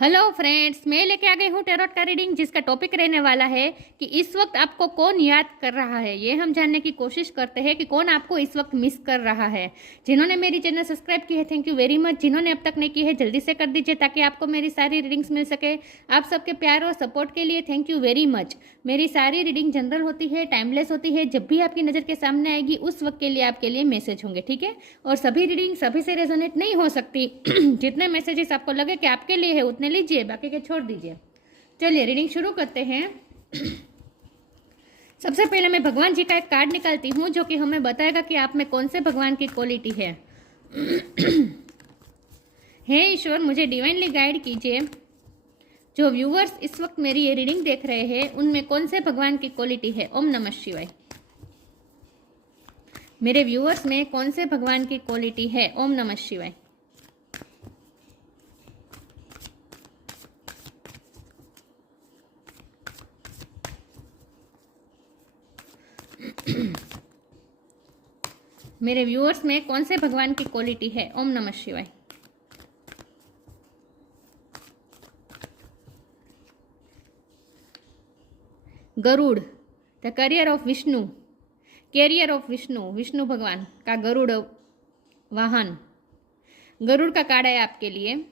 Hello friends, मैं लेके आ गई हूँ टैरोट का रीडिंग, जिसका टॉपिक रहने वाला है कि इस वक्त आपको कौन याद कर रहा है। ये हम जानने की कोशिश करते हैं कि कौन आपको इस वक्त मिस कर रहा है। जिन्होंने मेरी चैनल सब्सक्राइब की है, थैंक यू वेरी मच। जिन्होंने अब तक नहीं की है, जल्दी से कर दीजिए ताकि आपको मेरी सारी रीडिंग्स मिल सके। आप सबके प्यार और सपोर्ट के लिए थैंक यू वेरी मच। मेरी सारी रीडिंग जनरल होती है, टाइमलेस होती है। जब भी आपकी नज़र के सामने आएगी उस वक्त के लिए आपके लिए मैसेज होंगे, ठीक है। और सभी रीडिंग सभी से रेजोनेट नहीं हो सकती। जितने मैसेजेस आपको लगे कि आपके लिए है उतने लीजिए, बाकी के छोड़ दीजिए। चलिए रीडिंग शुरू करते हैं। सबसे पहले मैं भगवान जी का एक कार्ड निकालती हूँ जो कि हमें बताएगा कि आप में कौन से भगवान की क्वालिटी है। हे ईश्वर, मुझे डिवाइनली गाइड कीजिए। जो व्यूअर्स इस वक्त मेरी ये रीडिंग देख रहे हैं उनमें कौन से भगवान की क्वालिटी है। ओम नमः शिवाय। मेरे व्यूअर्स में कौन से भगवान की क्वालिटी है। ओम नमः शिवाय। मेरे व्यूअर्स में कौन से भगवान की क्वालिटी है। ओम नमः शिवाय। Garuda, the carrier of Vishnu, carrier of Vishnu, Vishnu भगवान का गरुड़ वाहन। गरुड़ का कार्ड है आपके लिए।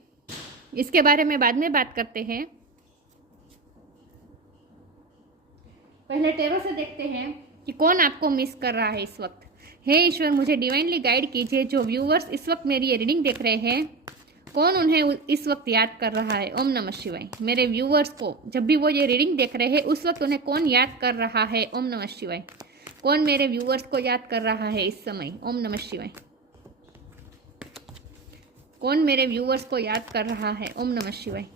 इसके बारे में बाद में बात करते हैं। पहले टैरो से देखते हैं कि कौन आपको मिस कर रहा है इस वक्त। हे ईश्वर, मुझे डिवाइनली गाइड कीजिए। जो व्यूअर्स इस वक्त मेरी ये रीडिंग देख रहे हैं कौन उन्हें इस वक्त याद कर रहा है। ओम नमः शिवाय। मेरे व्यूअर्स को जब भी वो ये रीडिंग देख रहे हैं उस वक्त उन्हें कौन याद कर रहा है। ओम नमः शिवाय। कौन मेरे व्यूअर्स को याद कर रहा है इस समय। ओम नमः शिवाय। कौन मेरे व्यूअर्स को याद कर रहा है। ओम नमः शिवाय।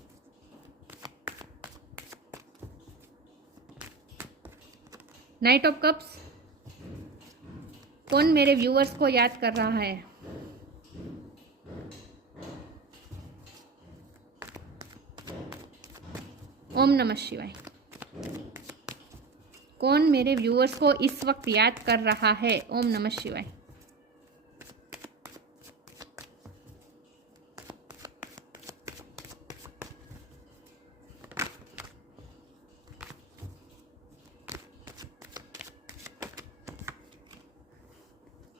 नाइट ऑफ कप्स, कौन मेरे व्यूअर्स को याद कर रहा है। ओम नमः शिवाय। कौन मेरे व्यूअर्स को इस वक्त याद कर रहा है। ओम नमः शिवाय।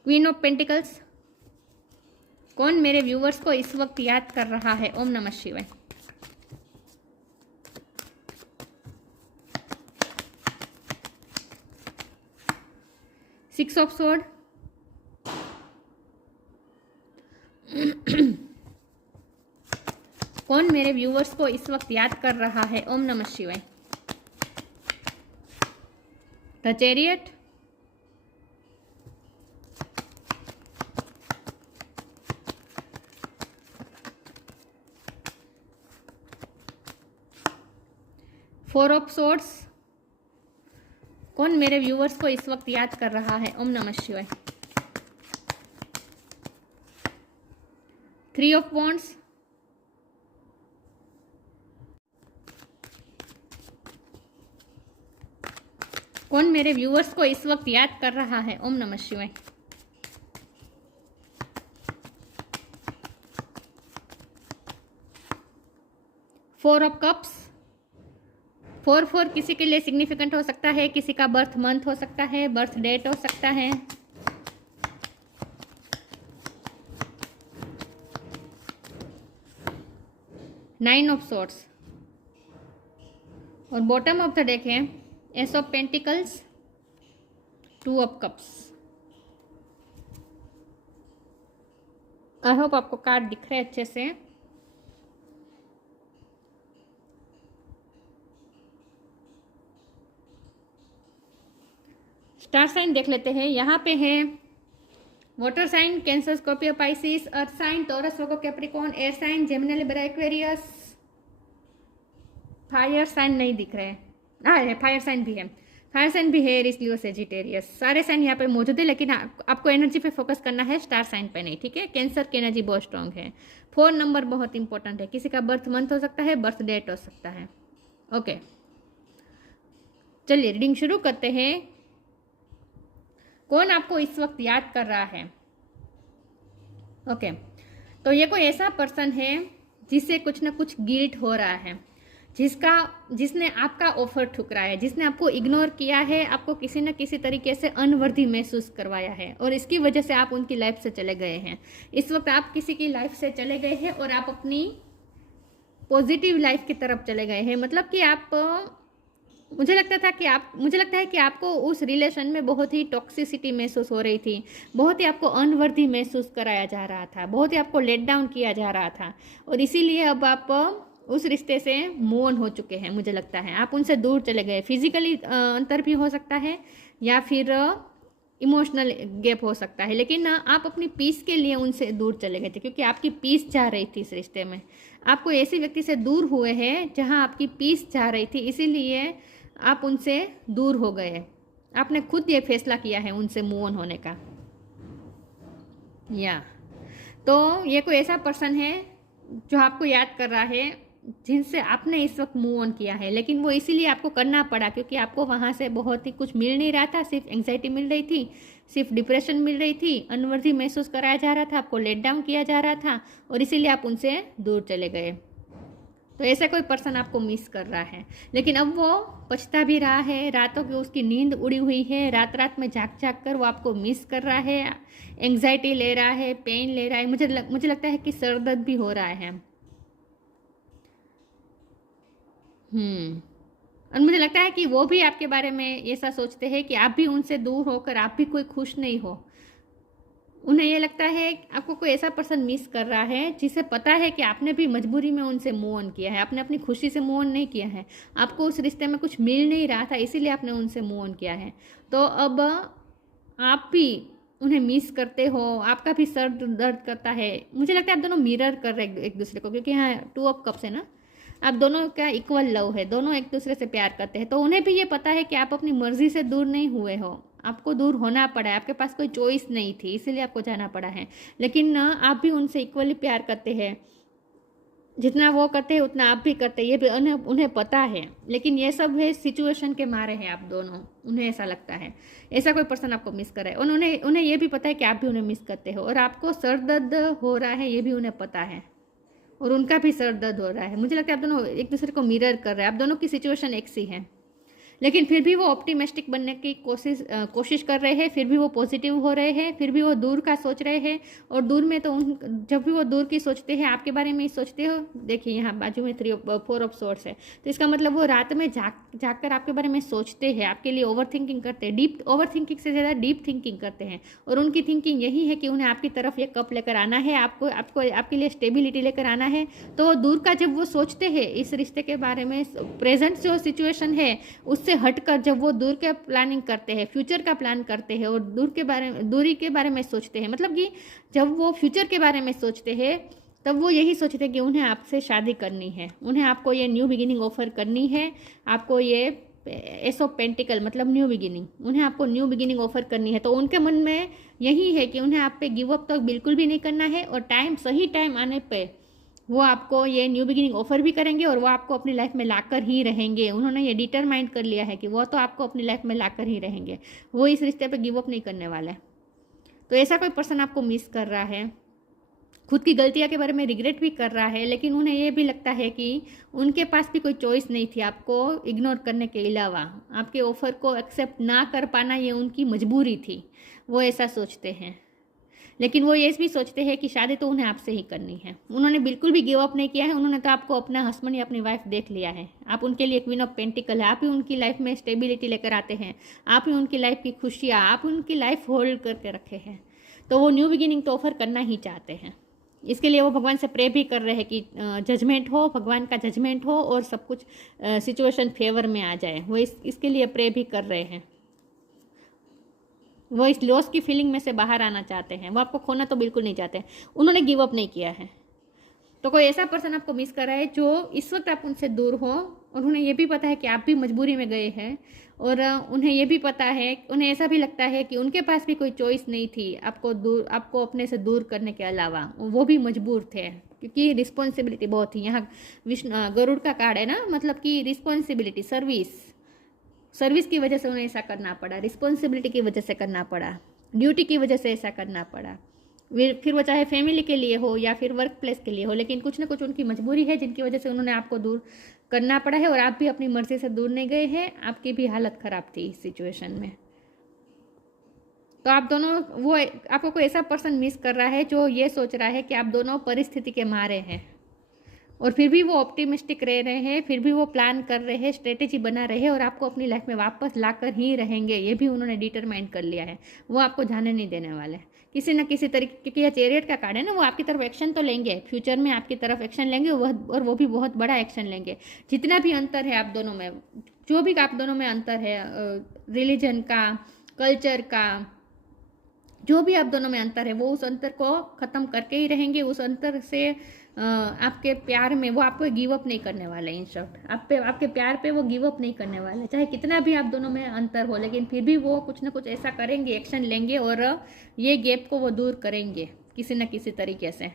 क्वीन ऑफ पेंटिकल्स, कौन मेरे व्यूअर्स को इस वक्त याद कर रहा है। ओम नमः शिवाय। सिक्स ऑफ स्वॉर्ड, कौन मेरे व्यूअर्स को इस वक्त याद कर रहा है। ओम नमः शिवाय। The chariot, four of swords, कौन मेरे व्यूअर्स को इस वक्त याद कर रहा है। ओम नमः शिवाय। थ्री ऑफ वॉन्ड्स, कौन मेरे व्यूअर्स को इस वक्त याद कर रहा है। ओम नमः शिवाय। Four of cups, four four किसी के लिए सिग्निफिकेंट हो सकता है, किसी का बर्थ मंथ हो सकता है, बर्थ डेट हो सकता है। नाइन ऑफ सॉर्ड्स और बॉटम ऑफ द डेक है S of pentacles, two of cups. I hope आपको कार्ड दिख रहे हैं अच्छे से। स्टार साइन देख लेते हैं। यहाँ पे है water sign Cancer, Scorpio, Pisces, earth sign Taurus, Virgo, Capricorn, air sign Gemini, Libra, Aquarius. Fire sign नहीं दिख रहे हैं। है, फायर साइन भी है। फायर साइन भी है, एरिस, लियो, सेजिटेरियस। सारे साइन यहाँ पे मौजूद है, लेकिन आपको एनर्जी पे फोकस करना है, स्टार साइन पे नहीं, ठीक है। कैंसर की एनर्जी बहुत स्ट्रांग है। 4 नंबर बहुत इंपॉर्टेंट है। किसी का बर्थ मंथ हो सकता है, बर्थ डेट हो सकता है। ओके, चलिए रीडिंग शुरू करते हैं। कौन आपको इस वक्त याद कर रहा है। ओके, तो ये कोई ऐसा पर्सन है जिससे कुछ ना कुछ गिल्ट हो रहा है, जिसने आपका ऑफर ठुकराया है, जिसने आपको इग्नोर किया है, आपको किसी न किसी तरीके से अनवर्दी महसूस करवाया है और इसकी वजह से आप उनकी लाइफ से चले गए हैं। इस वक्त आप किसी की लाइफ से चले गए हैं और आप अपनी पॉजिटिव लाइफ की तरफ चले गए हैं। मतलब कि मुझे लगता है कि आपको उस रिलेशन में बहुत ही टॉक्सिसिटी महसूस हो रही थी, बहुत ही आपको अनवर्दी महसूस कराया जा रहा था, बहुत ही आपको लेट डाउन किया जा रहा था और इसीलिए अब आप उस रिश्ते से मूव ऑन हो चुके हैं। मुझे लगता है आप उनसे दूर चले गए। फिजिकली अंतर भी हो सकता है या फिर इमोशनल गैप हो सकता है, लेकिन आप अपनी पीस के लिए उनसे दूर चले गए थे क्योंकि आपकी पीस जा रही थी इस रिश्ते में। आपको ऐसे व्यक्ति से दूर हुए हैं जहां आपकी पीस जा रही थी, इसीलिए आप उनसे दूर हो गए। आपने खुद ये फैसला किया है उनसे मूव ऑन होने का। या तो ये कोई ऐसा पर्सन है जो आपको याद कर रहा है, जिनसे आपने इस वक्त मूव ऑन किया है, लेकिन वो इसीलिए आपको करना पड़ा क्योंकि आपको वहाँ से बहुत ही कुछ मिल नहीं रहा था। सिर्फ एंग्जाइटी मिल रही थी, सिर्फ डिप्रेशन मिल रही थी, अनवर्दी महसूस कराया जा रहा था, आपको लेट डाउन किया जा रहा था और इसीलिए आप उनसे दूर चले गए। तो ऐसा कोई पर्सन आपको मिस कर रहा है, लेकिन अब वो पछता भी रहा है। रातों की उसकी नींद उड़ी हुई है, रात रात में जाग जाग कर वो आपको मिस कर रहा है, एंग्जाइटी ले रहा है, पेन ले रहा है। मुझे लगता है कि सर दर्द भी हो रहा है। और मुझे लगता है कि वो भी आपके बारे में ऐसा सोचते हैं कि आप भी उनसे दूर होकर आप भी कोई खुश नहीं हो। उन्हें ये लगता है आपको कोई ऐसा पर्सन मिस कर रहा है जिसे पता है कि आपने भी मजबूरी में उनसे मूव ऑन किया है, आपने अपनी खुशी से मूव ऑन नहीं किया है, आपको उस रिश्ते में कुछ मिल नहीं रहा था इसीलिए आपने उनसे मूव ऑन किया है। तो अब आप भी उन्हें मिस करते हो, आपका भी सर दर्द करता है। मुझे लगता है आप दोनों मिरर कर रहे हैं एक दूसरे को, क्योंकि हाँ 2 ऑफ कप्स है ना, आप दोनों का इक्वल लव है, दोनों एक दूसरे से प्यार करते हैं। तो उन्हें भी ये पता है कि आप अपनी मर्जी से दूर नहीं हुए हो, आपको दूर होना पड़ा है, आपके पास कोई चॉइस नहीं थी इसीलिए आपको जाना पड़ा है। लेकिन आप भी उनसे इक्वली प्यार करते हैं, जितना वो करते हैं उतना आप भी करते हैं, ये भी उन्हें पता है। लेकिन ये सब है सिचुएशन के मारे हैं आप दोनों, उन्हें ऐसा लगता है। ऐसा कोई पर्सन आपको मिस कर रहा है, उन्हें ये भी पता है कि आप भी उन्हें मिस करते हो और आपको सर दर्द हो रहा है, ये भी उन्हें पता है और उनका भी सर दर्द हो रहा है। मुझे लगता है आप दोनों एक दूसरे को मिरर कर रहे हैं, आप दोनों की सिचुएशन एक सी है, लेकिन फिर भी वो ऑप्टिमिस्टिक बनने की कोशिश कर रहे हैं, फिर भी वो पॉजिटिव हो रहे हैं, फिर भी वो दूर का सोच रहे हैं। और दूर में तो जब भी वो दूर की सोचते हैं आपके बारे में ही सोचते हो। देखिए यहाँ बाजू में 4 ऑफ सोर्ड्स है, तो इसका मतलब वो रात में जाग कर आपके बारे में सोचते हैं, आपके लिए ओवर थिंकिंग करते हैं, डीप ओवर थिंकिंग से ज़्यादा डीप थिंकिंग करते हैं। और उनकी थिंकिंग यही है कि उन्हें आपकी तरफ ये कप लेकर आना है, आपके लिए स्टेबिलिटी लेकर आना है। तो दूर का जब वो सोचते हैं इस रिश्ते के बारे में, प्रेजेंट जो सिचुएशन है उससे हटकर जब वो दूर के प्लानिंग करते हैं, फ्यूचर का प्लान करते हैं और दूरी के बारे में सोचते हैं, मतलब कि जब वो फ्यूचर के बारे में सोचते हैं तब वो यही सोचते हैं कि उन्हें आपसे शादी करनी है, उन्हें आपको ये न्यू बिगिनिंग ऑफर करनी है, आपको ये एस ऑफ पेंटिकल मतलब न्यू बिगिनिंग, उन्हें आपको न्यू बिगिनिंग ऑफर करनी है। तो उनके मन में यही है कि उन्हें आप पे गिव अप तो बिल्कुल भी नहीं करना है और सही टाइम आने पे वो आपको ये न्यू बिगिनिंग ऑफर भी करेंगे और वो आपको अपनी लाइफ में लाकर ही रहेंगे। उन्होंने ये डिटरमाइंड कर लिया है कि वो तो आपको अपनी लाइफ में लाकर ही रहेंगे, वो इस रिश्ते पे गिव अप नहीं करने वाले। तो ऐसा कोई पर्सन आपको मिस कर रहा है, खुद की गलतियां के बारे में रिग्रेट भी कर रहा है, लेकिन उन्हें ये भी लगता है कि उनके पास भी कोई चॉइस नहीं थी आपको इग्नोर करने के अलावा। आपके ऑफर को एक्सेप्ट ना कर पाना ये उनकी मजबूरी थी, वो ऐसा सोचते हैं। लेकिन वो ये भी सोचते हैं कि शादी तो उन्हें आपसे ही करनी है। उन्होंने बिल्कुल भी गिव अप नहीं किया है, उन्होंने तो आपको अपना हस्बैंड या अपनी वाइफ देख लिया है। आप उनके लिए क्वीन ऑफ पेंटिकल है, आप ही उनकी लाइफ में स्टेबिलिटी लेकर आते हैं, आप ही उनकी लाइफ की खुशियाँ, आप उनकी लाइफ होल्ड करके रखे हैं। तो वो न्यू बिगिनिंग तो ऑफर करना ही चाहते हैं। इसके लिए वो भगवान से प्रे भी कर रहे हैं कि जजमेंट हो, भगवान का जजमेंट हो और सब कुछ सिचुएशन फेवर में आ जाए। वो इसके लिए प्रे भी कर रहे हैं। वो इस लॉस की फीलिंग में से बाहर आना चाहते हैं, वो आपको खोना तो बिल्कुल नहीं चाहते। उन्होंने गिव अप नहीं किया है। तो कोई ऐसा पर्सन आपको मिस कर रहा है जो इस वक्त आप उनसे दूर हो और उन्हें ये भी पता है कि आप भी मजबूरी में गए हैं और उन्हें ये भी पता है, उन्हें ऐसा भी लगता है कि उनके पास भी कोई चॉइस नहीं थी आपको अपने से दूर करने के अलावा। वो भी मजबूर थे क्योंकि रिस्पॉन्सिबिलिटी बहुत थी। यहाँ गरुड़ का कार्ड है ना, मतलब कि रिस्पॉन्सिबिलिटी, सर्विस की वजह से उन्हें ऐसा करना पड़ा, रिस्पॉन्सिबिलिटी की वजह से करना पड़ा, ड्यूटी की वजह से ऐसा करना पड़ा। फिर वो चाहे फैमिली के लिए हो या फिर वर्क प्लेस के लिए हो, लेकिन कुछ ना कुछ उनकी मजबूरी है जिनकी वजह से उन्होंने आपको दूर करना पड़ा है, और आप भी अपनी मर्जी से दूर नहीं गए हैं, आपकी भी हालत ख़राब थी इस सिचुएशन में। तो आप दोनों, वो आपको कोई ऐसा पर्सन मिस कर रहा है जो ये सोच रहा है कि आप दोनों परिस्थिति के मारे हैं, और फिर भी वो ऑप्टिमिस्टिक रह रहे हैं, फिर भी वो प्लान कर रहे हैं, स्ट्रेटेजी बना रहे हैं, और आपको अपनी लाइफ में वापस लाकर ही रहेंगे, ये भी उन्होंने डिटरमाइन कर लिया है। वो आपको जाने नहीं देने वाले किसी न किसी तरीके, क्योंकि यह चैरियट का कार्ड है ना, वो आपकी तरफ एक्शन तो लेंगे, फ्यूचर में आपकी तरफ एक्शन लेंगे, और वो भी बहुत बड़ा एक्शन लेंगे। जितना भी अंतर है आप दोनों में, जो भी आप दोनों में अंतर है, रिलीजन का, कल्चर का, जो भी आप दोनों में अंतर है, वो उस अंतर को ख़त्म करके ही रहेंगे। उस अंतर से आपके प्यार में वो आपको गिव अप नहीं करने वाले। इन शॉर्ट, आपके प्यार पे वो गिव अप नहीं करने वाले, चाहे कितना भी आप दोनों में अंतर हो, लेकिन फिर भी वो कुछ ना कुछ ऐसा करेंगे, एक्शन लेंगे, और ये गैप को वो दूर करेंगे किसी न किसी तरीके से।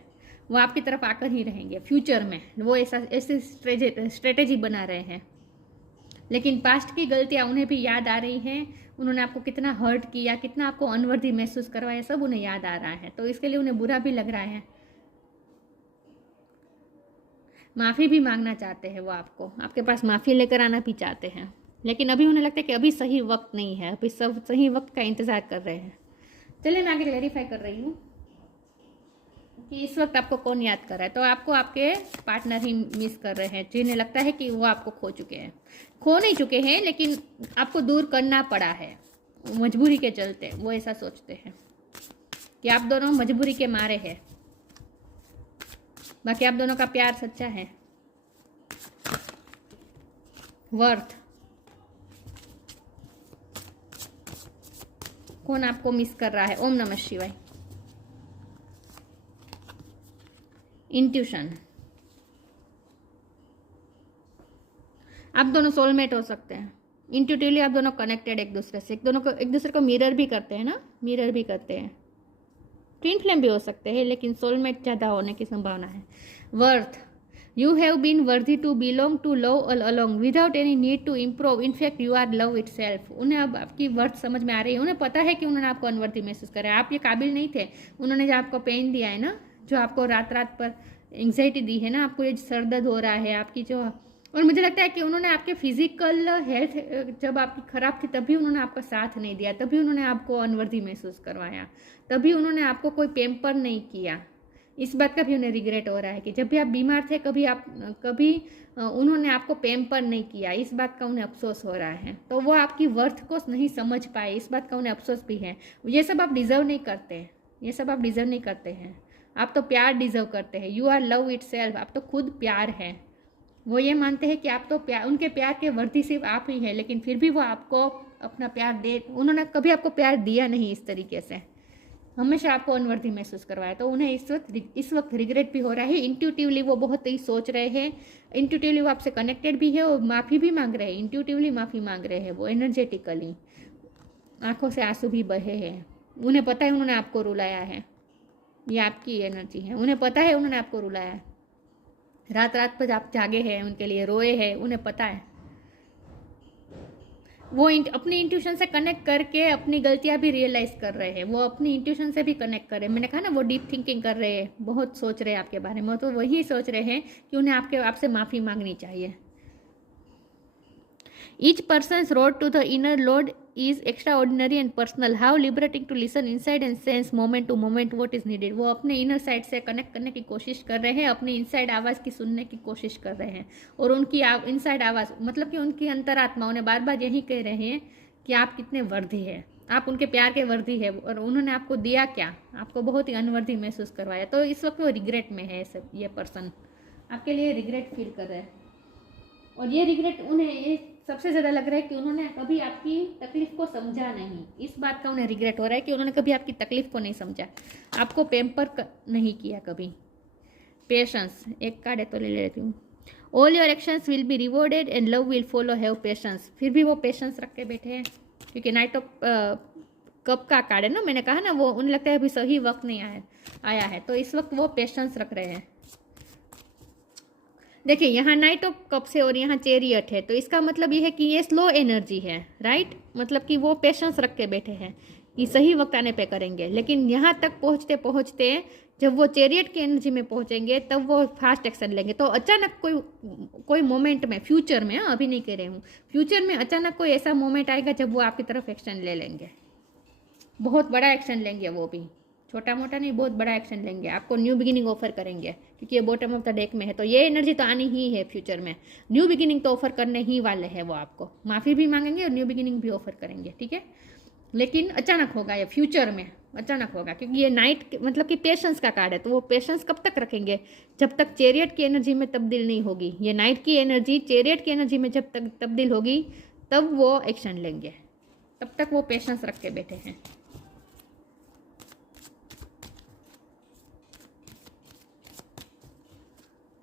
वो आपकी तरफ आकर ही रहेंगे फ्यूचर में, वो ऐसी स्ट्रेटेजी बना रहे हैं। लेकिन पास्ट की गलतियाँ उन्हें भी याद आ रही हैं, उन्होंने आपको कितना हर्ट किया, कितना आपको अनवर्दी महसूस करवाया, सब उन्हें याद आ रहा है, तो इसके लिए उन्हें बुरा भी लग रहा है। माफ़ी भी मांगना चाहते हैं वो आपको, आपके पास माफ़ी लेकर आना भी चाहते हैं, लेकिन अभी उन्हें लगता है कि अभी सही वक्त नहीं है, अभी सब सही वक्त का इंतज़ार कर रहे हैं। चलिए मैं आगे क्लैरिफाई कर रही हूँ कि इस वक्त आपको कौन याद कर रहा है। तो आपको आपके पार्टनर ही मिस कर रहे हैं, जिन्हें लगता है कि वो आपको खो चुके हैं। खो नहीं चुके हैं, लेकिन आपको दूर करना पड़ा है मजबूरी के चलते, वो ऐसा सोचते हैं कि आप दोनों मजबूरी के मारे हैं, बाकी आप दोनों का प्यार सच्चा है। वर्थ, कौन आपको मिस कर रहा है? ओम नमः शिवाय। इंट्यूशन, आप दोनों सोलमेट हो सकते हैं। इंट्यूटिवली आप दोनों कनेक्टेड एक दूसरे से, एक दूसरे को मिरर भी करते हैं ना, मिरर भी करते हैं। ट्विन फ्लेम भी हो सकते हैं, लेकिन सोलमेट ज़्यादा होने की संभावना है। Worth, you have been worthy to belong to love all along without any need to improve, in fact you are love itself. उन्हें अब आपकी वर्थ समझ में आ रही है, उन्हें पता है कि उन्होंने आपको अनवर्दी महसूस करा है, आप ये काबिल नहीं थे। उन्होंने जो आपको पेन दिया है ना, जो आपको रात रात पर एंग्जाइटी दी है ना, आपको ये सर दर्द हो रहा है आपकी जो, और मुझे लगता है कि उन्होंने आपके फिजिकल हेल्थ जब आपकी ख़राब थी तभी उन्होंने आपका साथ नहीं दिया, तभी उन्होंने आपको अनवर्दी महसूस करवाया, तभी उन्होंने आपको कोई पेम्पर नहीं किया। इस बात का भी उन्हें रिग्रेट हो रहा है कि जब भी आप बीमार थे कभी उन्होंने आपको पेम्पर नहीं किया, इस बात का उन्हें अफसोस हो रहा है। तो वो आपकी वर्थ को नहीं समझ पाए, इस बात का उन्हें अफसोस भी है। ये सब आप डिज़र्व नहीं करते, ये सब आप डिज़र्व नहीं करते हैं। आप तो प्यार डिज़र्व करते हैं। You are love itself, आप तो खुद प्यार है। वो ये मानते हैं कि आप तो प्यार, उनके प्यार के वर्दी सिर्फ आप ही हैं, लेकिन फिर भी वो आपको अपना प्यार दे, उन्होंने कभी आपको प्यार दिया नहीं इस तरीके से, हमेशा आपको अनवर्दी महसूस करवाया। तो उन्हें इस वक्त रिग्रेट भी हो रहा है। इंट्यूटिवली वो बहुत ही सोच रहे हैं, इंट्यूटिवली वो आपसे कनेक्टेड भी है और माफ़ी भी मांग रहे हैं, इंट्यूटिवली माफ़ी मांग रहे हैं वो, एनर्जेटिकली आंखों से आंसू भी बहे हैं। उन्हें पता है उन्होंने आपको रुलाया है, ये आपकी एनर्जी है, उन्हें पता है उन्होंने आपको रुलाया है, रात रात पर आप जागे हैं, उनके लिए रोए हैं, उन्हें पता है। वो अपनी इंट्यूशन से कनेक्ट करके अपनी गलतियां भी रियलाइज कर रहे हैं, वो अपनी इंट्यूशन से भी कनेक्ट कर रहे हैं। मैंने कहा ना, वो डीप थिंकिंग कर रहे हैं, बहुत सोच रहे हैं आपके बारे में। तो वही सोच रहे हैं कि उन्हें आपसे माफ़ी मांगनी चाहिए। Each person's road to the inner Lord is extraordinary and personal. How liberating to listen inside and sense moment to moment what is needed. वो अपने इनर साइड से कनेक्ट करने की कोशिश कर रहे हैं, अपनी इनसाइड आवाज़ की सुनने की कोशिश कर रहे हैं, और उनकी इनसाइड आवाज़ मतलब कि उनकी अंतरात्मा उन्हें बार बार यही कह रहे हैं कि आप कितने वर्दी है, आप उनके प्यार के वर्दी है, और उन्होंने आपको दिया क्या, आपको बहुत ही अनवर्दी महसूस करवाया। तो इस वक्त वो रिग्रेट में है, सब ये पर्सन आपके लिए रिग्रेट फील कर रहे हैं, और ये रिग्रेट उन्हें ये सबसे ज़्यादा लग रहा है कि उन्होंने कभी आपकी तकलीफ़ को समझा नहीं। इस बात का उन्हें रिग्रेट हो रहा है कि उन्होंने कभी आपकी तकलीफ़ को नहीं समझा, आपको पेम्पर नहीं किया कभी। पेशेंस, एक कार्ड है तो ले लेती हूँ। All your actions will be rewarded and love will follow, have patience. फिर भी वो पेशेंस रख के बैठे हैं, क्योंकि नाइट ऑफ कप का कार्ड है ना, मैंने कहा ना, वो उन्हें लगता है अभी सही वक्त नहीं आया है, तो इस वक्त वो पेशेंस रख रहे हैं। देखिए, यहाँ नाइट ऑफ कप्स है और यहाँ चैरियट है, तो इसका मतलब ये है कि ये स्लो एनर्जी है, राइट। मतलब कि वो पेशेंस रख के बैठे हैं, ये सही वक्त आने पे करेंगे। लेकिन यहाँ तक पहुँचते पहुँचते जब वो चैरियट की एनर्जी में पहुँचेंगे तब वो फास्ट एक्शन लेंगे। तो अचानक कोई मोमेंट में, फ्यूचर में, अभी नहीं कह रही हूँ, फ्यूचर में अचानक कोई ऐसा मोमेंट आएगा जब वो आपकी तरफ एक्शन ले लेंगे। बहुत बड़ा एक्शन लेंगे, वो भी छोटा मोटा नहीं, बहुत बड़ा एक्शन लेंगे। आपको न्यू बिगिनिंग ऑफर करेंगे, क्योंकि ये बॉटम ऑफ द डेक में है। तो ये एनर्जी तो आनी ही है फ्यूचर में। न्यू बिगिनिंग तो ऑफर करने ही वाले हैं वो आपको, माफ़ी भी मांगेंगे और न्यू बिगिनिंग भी ऑफर करेंगे, ठीक है। लेकिन अचानक होगा, ये फ्यूचर में अचानक होगा, क्योंकि ये नाइट मतलब कि पेशेंस का कार्ड है। तो वो पेशेंस कब तक रखेंगे? जब तक चैरियट की एनर्जी में तब्दील नहीं होगी। ये नाइट की एनर्जी चैरियट की एनर्जी में जब तक तब्दील होगी तब वो एक्शन लेंगे। तब तक वो पेशेंस रख के बैठे हैं।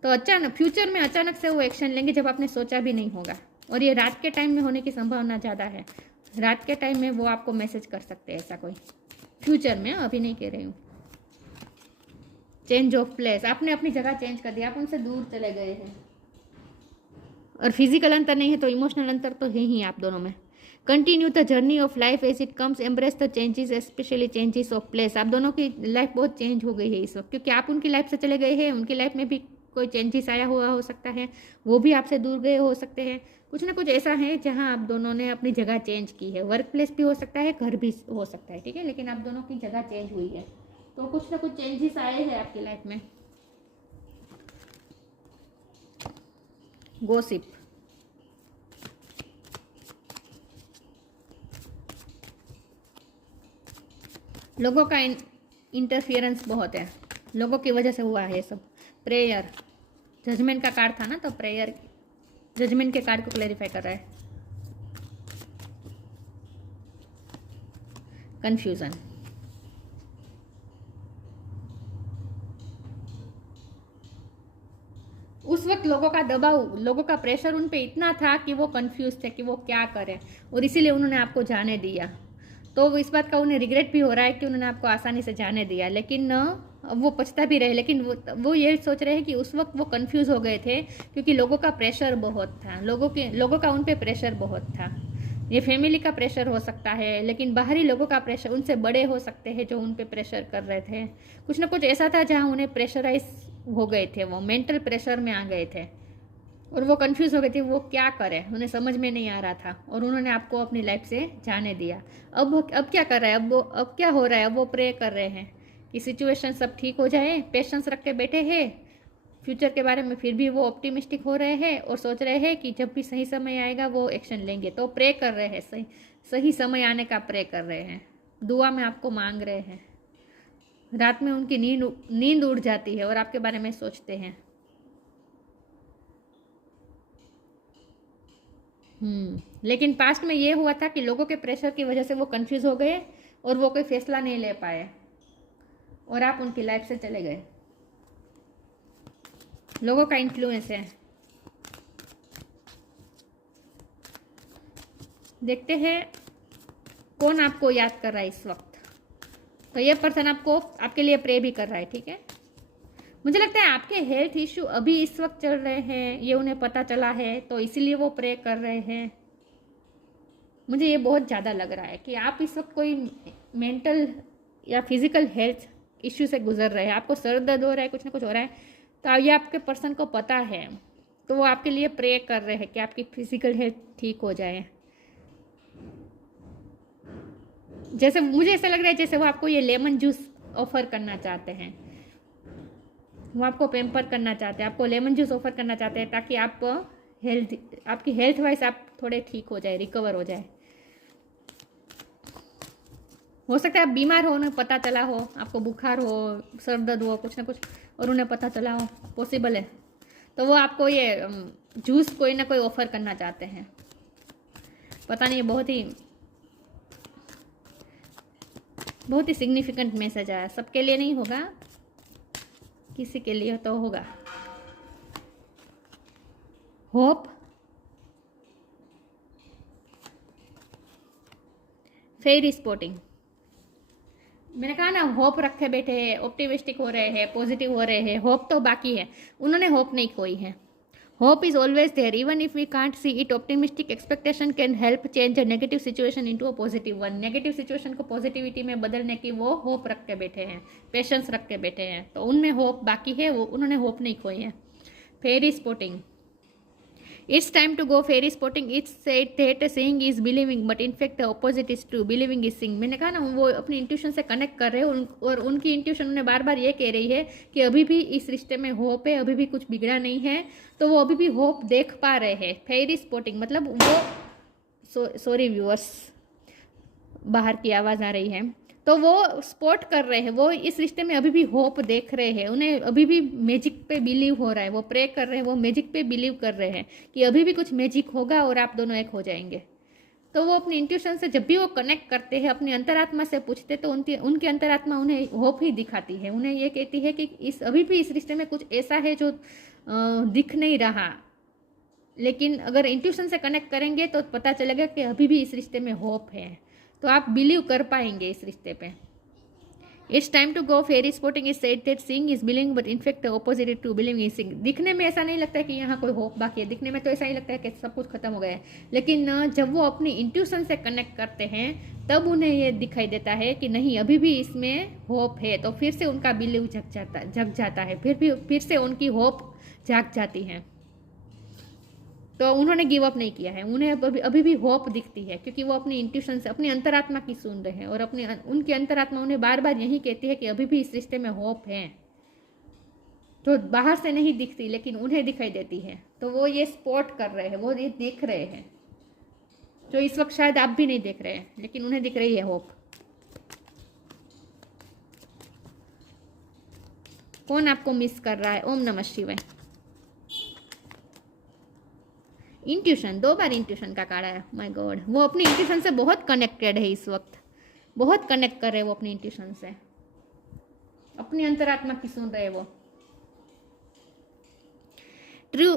तो अचानक फ्यूचर में अचानक से वो एक्शन लेंगे जब आपने सोचा भी नहीं होगा। और ये रात के टाइम में होने की संभावना ज़्यादा है। रात के टाइम में वो आपको मैसेज कर सकते हैं, ऐसा कोई फ्यूचर में, अभी नहीं कह रही हूँ। चेंज ऑफ प्लेस, आपने अपनी जगह चेंज कर दिया, आप उनसे दूर चले गए हैं। और फिजिकल अंतर नहीं है तो इमोशनल अंतर तो है ही आप दोनों में। Continue the journey of life as it comes, embrace the changes, specially changes of place. आप दोनों की लाइफ बहुत चेंज हो गई है इस वक्त, क्योंकि आप उनकी लाइफ से चले गए हैं। उनकी लाइफ में भी कोई चेंजेस आया हुआ हो सकता है, वो भी आपसे दूर गए हो सकते हैं। कुछ ना कुछ ऐसा है जहां आप दोनों ने अपनी जगह चेंज की है। वर्क प्लेस भी हो सकता है, घर भी हो सकता है, ठीक है। लेकिन आप दोनों की जगह चेंज हुई है, तो कुछ ना कुछ चेंजेस आए हैं आपकी लाइफ में। गॉसिप, लोगों का इंटरफियरेंस बहुत है, लोगों की वजह से हुआ है सब। प्रेयर, जजमेंट का कार्ड था ना, तो प्रेयर जजमेंट के कार्ड को क्लैरिफाई कर रहा है। कंफ्यूजन, उस वक्त लोगों का दबाव, लोगों का प्रेशर उन पे इतना था कि वो कंफ्यूज थे कि वो क्या करें, और इसीलिए उन्होंने आपको जाने दिया। तो इस बात का उन्हें रिग्रेट भी हो रहा है कि उन्होंने आपको आसानी से जाने दिया। लेकिन अब वो पछता भी रहे। लेकिन वो ये सोच रहे हैं कि उस वक्त वो कंफ्यूज हो गए थे, क्योंकि लोगों का प्रेशर बहुत था, लोगों का उन पे प्रेशर बहुत था। ये फैमिली का प्रेशर हो सकता है, लेकिन बाहरी लोगों का प्रेशर, उनसे बड़े हो सकते हैं जो उन पे प्रेशर कर रहे थे। कुछ ना कुछ ऐसा था जहाँ उन्हें प्रेशराइज हो गए थे, वो मेंटल प्रेशर में आ गए थे और वो कंफ्यूज हो गए थे वो क्या करें, उन्हें समझ में नहीं आ रहा था। और उन्होंने आपको अपनी लाइफ से जाने दिया। अब क्या कर रहा है, अब क्या हो रहा है? अब वो प्रे कर रहे हैं कि सिचुएशन सब ठीक हो जाए, पेशेंस रख के बैठे हैं। फ्यूचर के बारे में फिर भी वो ऑप्टिमिस्टिक हो रहे हैं और सोच रहे हैं कि जब भी सही समय आएगा वो एक्शन लेंगे। तो प्रे कर रहे हैं, सही समय आने का प्रे कर रहे हैं, दुआ में आपको मांग रहे हैं। रात में उनकी नींद उड़ जाती है और आपके बारे में सोचते हैं। लेकिन पास्ट में ये हुआ था कि लोगों के प्रेशर की वजह से वो कंफ्यूज हो गए और वो कोई फैसला नहीं ले पाए और आप उनकी लाइफ से चले गए। लोगों का इन्फ्लुएंस है। देखते हैं कौन आपको याद कर रहा है इस वक्त। तो ये पर्सन आपको, आपके लिए प्रे भी कर रहा है, ठीक है। मुझे लगता है आपके हेल्थ इश्यू अभी इस वक्त चल रहे हैं, ये उन्हें पता चला है, तो इसीलिए वो प्रे कर रहे हैं। मुझे ये बहुत ज़्यादा लग रहा है कि आप इस वक्त कोई मेंटल या फिजिकल हेल्थ इश्यू से गुजर रहे हैं। आपको सर दर्द हो रहा है, कुछ ना कुछ हो रहा है, तो ये आपके पर्सन को पता है, तो वो आपके लिए प्रे कर रहे हैं कि आपकी फिजिकल हेल्थ ठीक हो जाए। जैसे मुझे ऐसा लग रहा है जैसे वो आपको ये लेमन जूस ऑफर करना चाहते हैं, वो आपको पेम्पर करना चाहते हैं, आपको लेमन जूस ऑफर करना चाहते हैं ताकि आपकी हेल्थ वाइज आप थोड़े ठीक हो जाए, रिकवर हो जाए। हो सकता है आप बीमार हो, उन्हें पता चला हो, आपको बुखार हो, सर दर्द हो, कुछ ना कुछ, और उन्हें पता चला हो, पॉसिबल है। तो वो आपको ये जूस कोई ना कोई ऑफर करना चाहते हैं। पता नहीं, बहुत ही सिग्निफिकेंट मैसेज आया। सबके लिए नहीं होगा, किसी के लिए तो होगा। होप, फेरी स्पॉटिंग। मैंने कहा ना, होप रखे बैठे हैं, ऑप्टिमिस्टिक हो रहे हैं, पॉजिटिव हो रहे हैं। होप तो बाकी है, उन्होंने होप नहीं खोई है। Hope is always there, even if we can't see it. Optimistic expectation can help change a negative situation into a positive one. Negative situation को पॉजिटिविटी में बदलने की वो होप रख के बैठे हैं, पेशेंस रख के बैठे हैं, तो उनमें होप बाकी है, वो उन्होंने होप नहीं खोई है। फेरी spotting, It's time to go fairy spotting. It's said that seeing is believing, but in fact the opposite is true. Believing is seeing. मैंने कहा ना, वो अपनी इंट्यूशन से कनेक्ट कर रहे हैं और उनकी इंट्यूशन उन्हें बार बार ये कह रही है कि अभी भी इस रिश्ते में होप है, अभी भी कुछ बिगड़ा नहीं है, तो वो अभी भी होप देख पा रहे हैं। फेरी स्पॉटिंग मतलब वो सॉरी व्यूअर्स, बाहर की आवाज़ आ रही है, तो वो स्पॉट कर रहे हैं, वो इस रिश्ते में अभी भी होप देख रहे हैं, उन्हें अभी भी मैजिक पे बिलीव हो रहा है, वो प्रे कर रहे हैं, वो मैजिक पे बिलीव कर रहे हैं कि अभी भी कुछ मैजिक होगा और आप दोनों एक हो जाएंगे। तो वो अपनी इंट्यूशन से जब भी वो कनेक्ट करते हैं, अपनी अंतरात्मा से पूछते, तो उनकी अंतरात्मा उन्हें होप ही दिखाती है, उन्हें ये कहती है कि अभी भी इस रिश्ते में कुछ ऐसा है जो दिख नहीं रहा, लेकिन अगर इंट्यूशन से कनेक्ट करेंगे तो पता चलेगा कि अभी भी इस रिश्ते में होप है, तो आप बिलीव कर पाएंगे इस रिश्ते पे। It's time to go fairy spotting is said that seeing is believing, but in fact opposite to believing is seeing. दिखने में ऐसा नहीं लगता है कि यहाँ कोई होप बाकी है, दिखने में तो ऐसा ही लगता है कि सब कुछ खत्म हो गया है, लेकिन जब वो अपनी इंट्यूशन से कनेक्ट करते हैं तब उन्हें ये दिखाई देता है कि नहीं, अभी भी इसमें होप है, तो फिर से उनका बिलीव जग जाता है, फिर से उनकी होप जाग जाती है। तो उन्होंने गिव अप नहीं किया है, उन्हें अभी भी होप दिखती है, क्योंकि वो अपनी इंट्यूशन से अपनी अंतरात्मा की सुन रहे हैं, और उनकी अंतरात्मा उन्हें बार बार यही कहती है कि अभी भी इस रिश्ते में होप है, तो बाहर से नहीं दिखती लेकिन उन्हें दिखाई देती है। तो वो ये स्पॉट कर रहे हैं, वो ये देख रहे हैं, जो इस वक्त शायद आप भी नहीं देख रहे हैं, लेकिन उन्हें दिख रही है होप। कौन आपको मिस कर रहा है? ओम नमः शिवाय। इंट्यूशन, 2 बार इंट्यूशन का कार्ड है। माय गॉड, वो अपनी इंट्यूशन से बहुत कनेक्टेड है इस वक्त, बहुत कनेक्ट कर रहे हैं वो अपनी इंट्यूशन से, अपनी अंतरात्मा की सुन रहे हैं वो। True,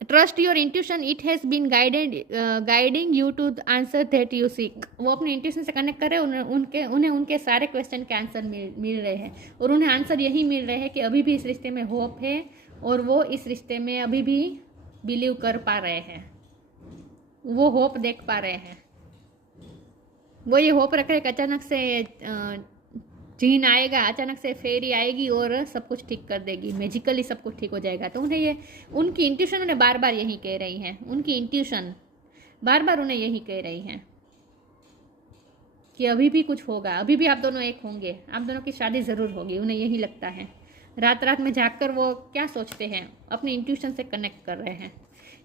trust your intuition, it has been guiding you to the answer that you seek. वो अपनी इंट्यूशन से कनेक्ट कर रहे हैं, उन्हें उनके सारे क्वेश्चन के आंसर मिल रहे हैं, और उन्हें आंसर यही मिल रहे हैं कि अभी भी इस रिश्ते में होप है, और वो इस रिश्ते में अभी भी बिलीव कर पा रहे हैं, वो होप देख पा रहे हैं। वो ये होप रख रहे कि अचानक से जीन आएगा, अचानक से फेरी आएगी और सब कुछ ठीक कर देगी, मैजिकली सब कुछ ठीक हो जाएगा। तो उन्हें ये उनकी इंट्यूशन उन्हें बार बार यही कह रही है, उनकी इंट्यूशन बार बार उन्हें यही कह रही है कि अभी भी कुछ होगा, अभी भी आप दोनों एक होंगे, आप दोनों की शादी ज़रूर होगी, उन्हें यही लगता है। रात रात में जागकर वो क्या सोचते हैं, अपनी इंट्यूशन से कनेक्ट कर रहे हैं,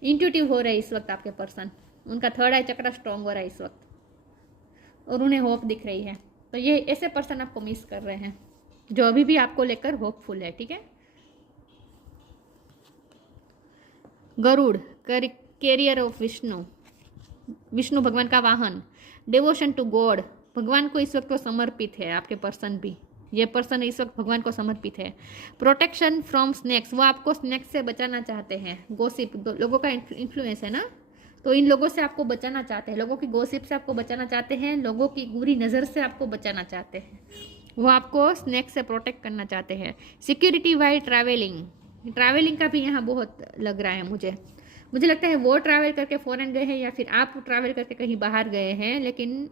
इंट्यूटिव हो रहे हैं इस वक्त आपके पर्सन, उनका थर्ड आई चक्र स्ट्रॉन्ग हो रहा है इस वक्त, और उन्हें होप दिख रही है। तो ये ऐसे पर्सन आपको मिस कर रहे हैं जो अभी भी आपको लेकर होपफुल है, ठीक है। गरुड़, कैरियर ऑफ विष्णु, विष्णु भगवान का वाहन। डिवोशन टू गॉड, भगवान को इस वक्त वो समर्पित है, आपके पर्सन भी, ये पर्सन इस वक्त भगवान को समर्पित है। प्रोटेक्शन फ्रॉम स्नैक्स, वो आपको स्नैक्स से बचाना चाहते हैं। गोसिप, लोगों का इन्फ्लुएंस है ना, तो इन लोगों से आपको बचाना चाहते हैं, लोगों की गोसिप से आपको बचाना चाहते हैं, लोगों की बुरी नज़र से आपको बचाना चाहते हैं, वो आपको स्नैक्स से प्रोटेक्ट करना चाहते हैं। सिक्योरिटी वाइल ट्रैवलिंग, ट्रैवलिंग का भी यहाँ बहुत लग रहा है मुझे लगता है वो ट्रैवल करके फॉरेन गए हैं, या फिर आप ट्रैवल करके कहीं बाहर गए हैं। लेकिन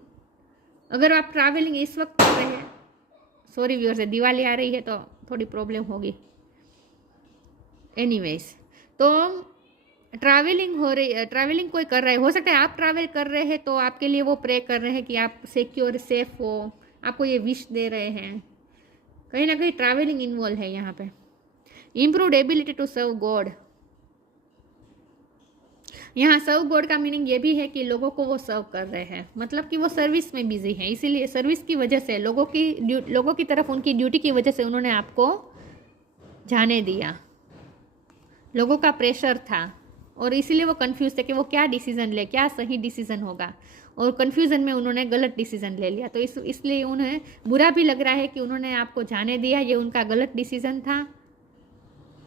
अगर आप ट्रैवलिंग इस वक्त कर रहे हैं, सॉरी व्यूअर्स, दिवाली आ रही है तो थोड़ी प्रॉब्लम होगी। एनीवेज, तो ट्रैवलिंग हो रही है, ट्रैवलिंग कोई कर रहा है, हो सकता है आप ट्रैवल कर रहे हैं तो आपके लिए वो प्रे कर रहे हैं कि आप सिक्योर सेफ हो, आपको ये विश दे रहे हैं, कहीं ना कहीं ट्रैवलिंग इन्वॉल्व है यहाँ पे। Improved ability to serve God, यहाँ सर्व गॉड का मीनिंग ये भी है कि लोगों को वो सर्व कर रहे हैं, मतलब कि वो सर्विस में बिजी हैं, इसीलिए सर्विस की वजह से लोगों की तरफ उनकी ड्यूटी की वजह से उन्होंने आपको जाने दिया, लोगों का प्रेशर था, और इसीलिए वो कंफ्यूज थे कि वो क्या डिसीजन ले, क्या सही डिसीजन होगा, और कंफ्यूजन में उन्होंने गलत डिसीजन ले लिया। तो इसलिए उन्हें बुरा भी लग रहा है कि उन्होंने आपको जाने दिया, ये उनका गलत डिसीजन था,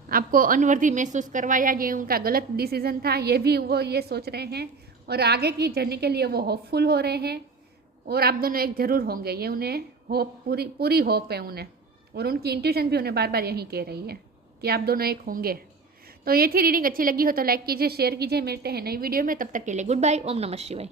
आपको अनवर्दी महसूस करवाया, ये उनका गलत डिसीजन था, ये भी वो ये सोच रहे हैं, और आगे की जर्नी के लिए वो होपफुल हो रहे हैं, और आप दोनों एक जरूर होंगे, ये उन्हें होप, पूरी होप है उन्हें, और उनकी इंट्यूशन भी उन्हें बार बार यही कह रही है कि आप दोनों एक होंगे। तो ये थी रीडिंग। अच्छी लगी हो तो लाइक कीजिए, शेयर कीजिए। मिलते हैं नई वीडियो में, तब तक के लिए गुड बाय। ओम नमः शिवाय।